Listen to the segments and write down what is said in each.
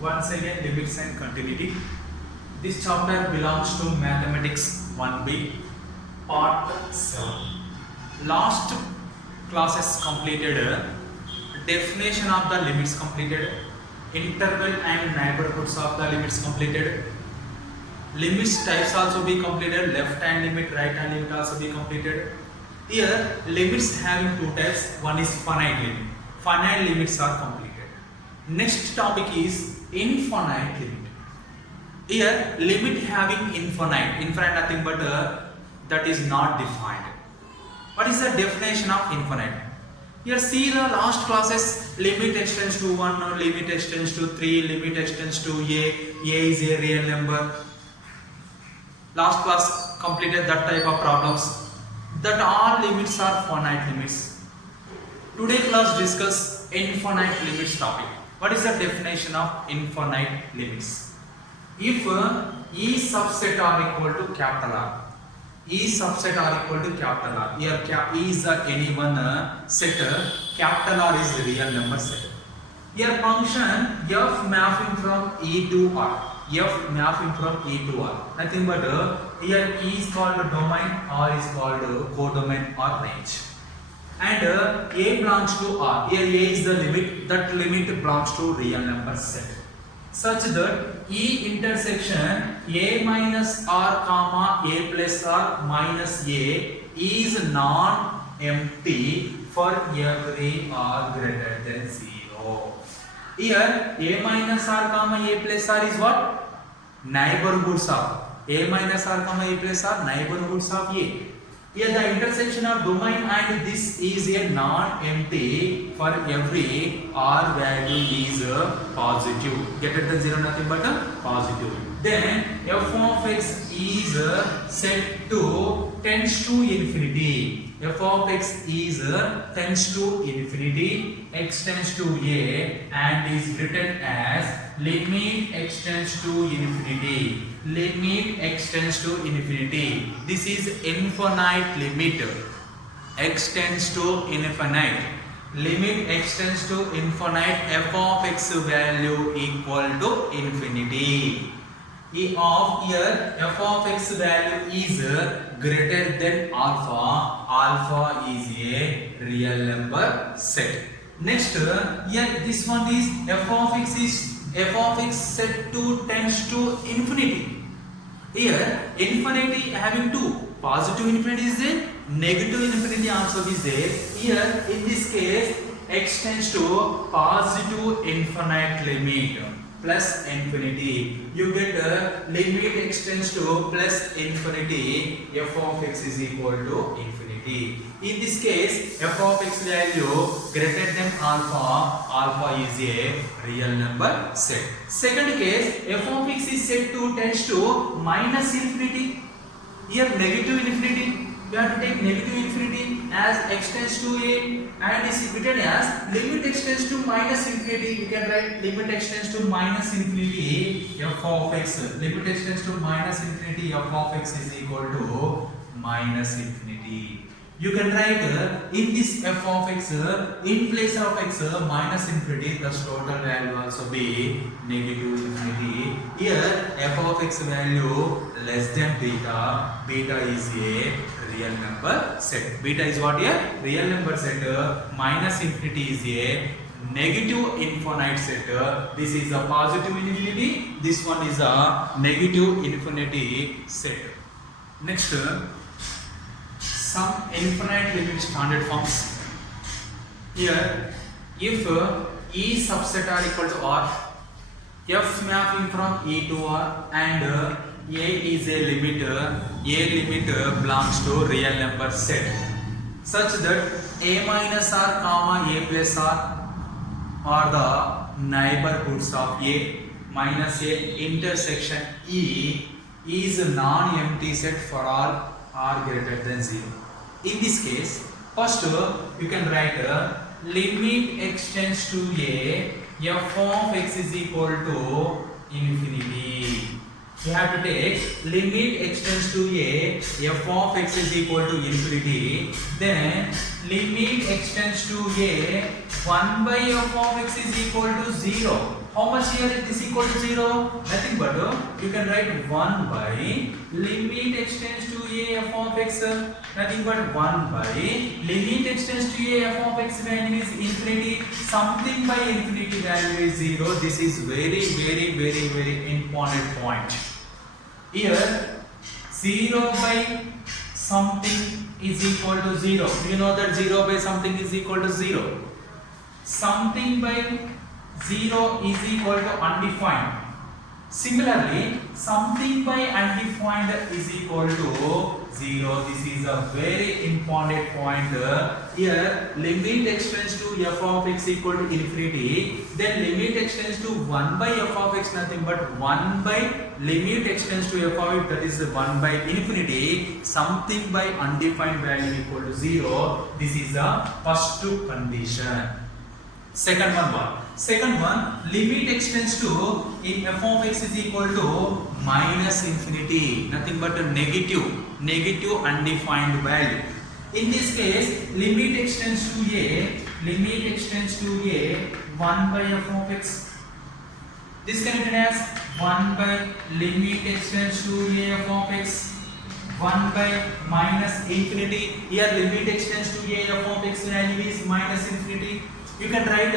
Once again, limits and continuity. This chapter belongs to Mathematics 1B, Part 7. Last classes completed, definition of the limits completed, interval and neighborhoods of the limits completed, limits types also be completed, left hand limit, right hand limit also be completed. Here, limits having two types, one is finite limit. Finite limits are completed. Next topic is infinite limit. Here, limit having infinite nothing but that is not defined. What is the definition of infinite? Here see the last classes, limit extends to 1, limit extends to 3, limit extends to a is a real number. Last class completed that type of problems. That all limits are finite limits. Today class discuss infinite limits topic. What is the definition of infinite limits? If E subset are equal to capital R, E subset are equal to capital R. Here E is any one set, capital R is real number set. Here function f mapping from E to R. F mapping from E to R. Nothing but here E is called domain, R is called codomain or range. And A belongs to R. Here A is the limit. That limit belongs to real number set. Such that E intersection A minus R comma A plus R minus A is non-empty for every R greater than 0. Here A minus R comma A plus R is what? Neighborhoods of A minus R comma A plus R, neighborhoods of A. Here the intersection of domain and this is a non-empty for every R value is positive. Greater than 0 nothing but positive. Then f of x is set to tends to infinity. F of x is tends to infinity, x tends to a and is written as limit x tends to infinity. Limit x tends to infinity. This is infinite limit. X tends to infinite. Limit x tends to infinite. F of x value equal to infinity. E of here f of x value is greater than alpha. Alpha is a real number set. Next, here this one is f of x set to tends to infinity. Here infinity having two. Positive infinity is there, negative infinity also is there. Here in this case x tends to positive infinite limit plus infinity. You get limit x tends to plus infinity, f of x is equal to infinity. In this case f of x value greater than alpha. Alpha is a real number set. Second case f of x is set to tends to minus infinity. Here negative infinity. We have to take negative infinity as x tends to a and is written as limit x tends to minus infinity. We can write limit x tends to minus infinity f of x. Limit x tends to minus infinity f of x is equal to minus infinity. You can write in this f of x in place of x minus infinity, thus total value also be negative infinity. Here f of x value less than beta. Beta is a real number set. Beta is what? A real number set. Minus infinity is a negative infinite set. This is a positive infinity. This one is a negative infinity set. Next, some infinite limit standard forms. Here, if E subset are equal to R, F mapping from E to R, and A is a limit, belongs to real number set, such that A minus R comma A plus R are the neighborhoods of A minus A intersection E is a non-empty set for all R greater than 0. In this case, first you can write limit x tends to a f of x is equal to infinity. You have to take limit x tends to a f of x is equal to infinity. Then limit extends to a 1 by f of x is equal to 0. How much here it is equal to 0? Nothing but you can write 1 by limit extends to a f of x, nothing but 1 by limit extends to a f of x value is infinity, something by infinity value is 0. This is very important point. Here 0 by something is equal to 0. You know that 0 by something is equal to 0. Something by 0 is equal to undefined. Similarly, something by undefined is equal to 0. This is a very important point. Here, limit extends to f of x equal to infinity. Then limit extends to 1 by f of x, nothing but 1 by limit extends to f of x, that is 1 by infinity. Something by undefined value equal to 0. This is the first condition. Second one, limit extends to in f of x is equal to minus infinity, nothing but a negative undefined value. In this case, limit extends to a 1 by f of x. This can be written as 1 by limit extends to a f of x 1 by minus infinity. Here limit extends to a f of x value is minus infinity. You can write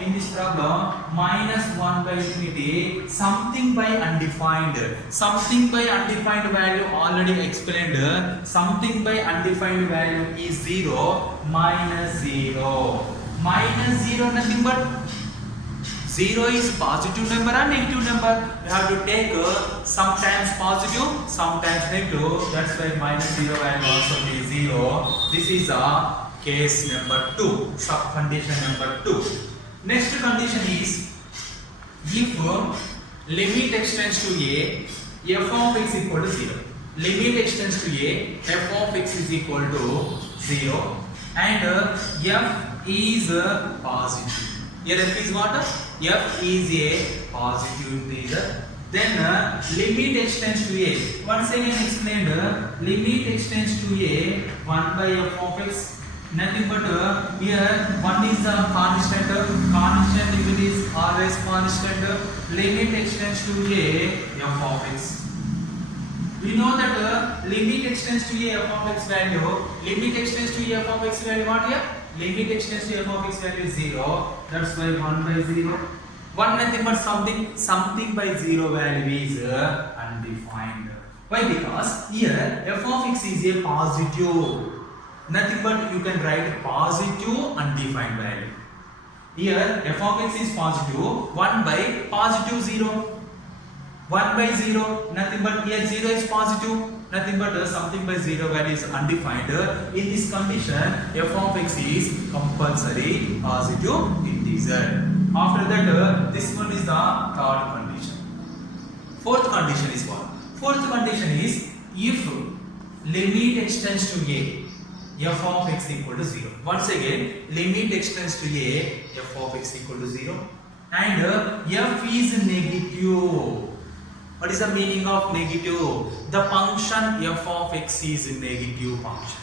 in this problem minus 1 by infinity, something by undefined. Something by undefined value already explained. Something by undefined value is 0, minus 0. Minus 0 nothing but 0 is positive number or negative number. You have to take sometimes positive, sometimes negative. That's why minus 0 value also be 0. This is a case number 2, sub condition number 2. Next condition is if limit extends to a f of x equal to 0. Limit extends to a f of x is equal to 0 and f is positive. Here f is what? F is a positive integer. Then limit extends to a. Once again explained, limit extends to a 1 by f of x. Nothing but here 1 is a constant limit is always constant. Limit extends to a f of x. We know that limit extends to a f of x value. Limit extends to a f of x value what here? Limit extends to f of x value is 0. That's why 1 by 0. 1 nothing but something by 0 value is undefined. Why? Because here f of x is a positive. Nothing but you can write positive undefined value. Here f of x is positive, 1 by positive 0. 1 by 0, nothing but here 0 is positive, nothing but something by 0 value is undefined. In this condition, f of x is compulsory positive integer. After that, this one is the third condition. Fourth condition is what? Fourth condition is if limit extends to a f of x equal to 0. Once again, limit extends to a f of x equal to 0 and f is negative. What is the meaning of negative? The function f of x is a negative function,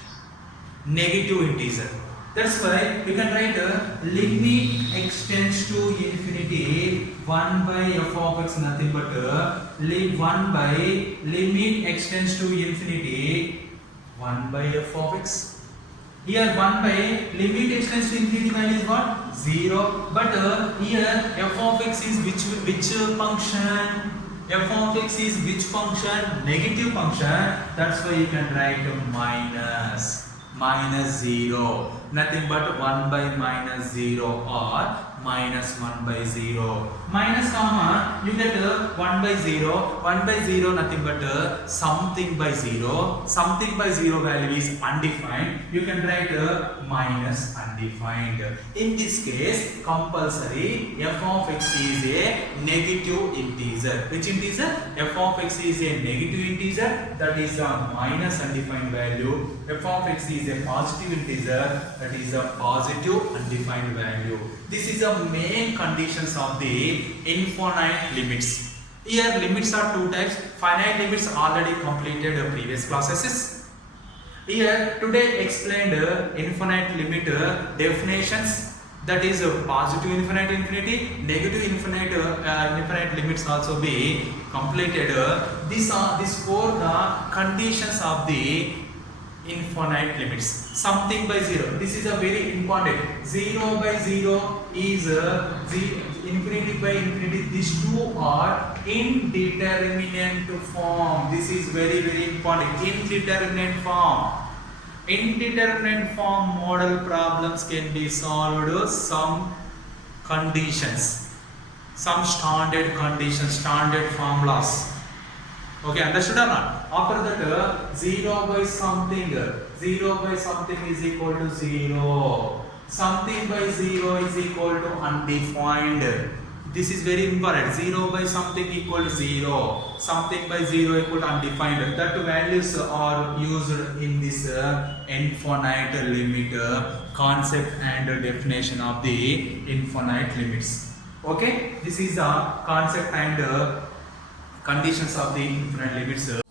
negative integer. That's why we can write limit extends to infinity 1 by f of x, nothing but 1 by limit extends to infinity 1 by f of x. Here 1 by limit extends to infinity value is what? 0. But here f of x is which function? F of x is which function? Negative function. That's why you can write minus 0. Nothing but 1 by minus 0 or minus 1 by 0. Minus comma, you get 1 by 0. 1 by 0 nothing but something by 0. Something by 0 value is undefined. You can write minus undefined. In this case, compulsory f of x is a negative integer. Which integer? F of x is a negative integer, that is a minus undefined value. F of x is a positive integer, that is a positive undefined value. This is the main conditions of the infinite limits. Here limits are two types. Finite limits already completed previous classes. Here today explained infinite limit definitions, that is positive infinite infinity, negative infinite infinite limits also be completed. These four the conditions of the infinite limits. Something by 0, this is a very important. 0 by 0 is infinity by infinity. These two are indeterminate form. This is very important. Indeterminate form. Indeterminate form model problems can be solved some conditions, some standard conditions, standard formulas. Okay, understood or not? After that, 0 by something is equal to 0. Something by 0 is equal to undefined. This is very important. 0 by something equal to 0. Something by 0 equal to undefined. That values are used in this infinite limit concept and definition of the infinite limits. Okay, this is the concept and conditions of the infinite limits.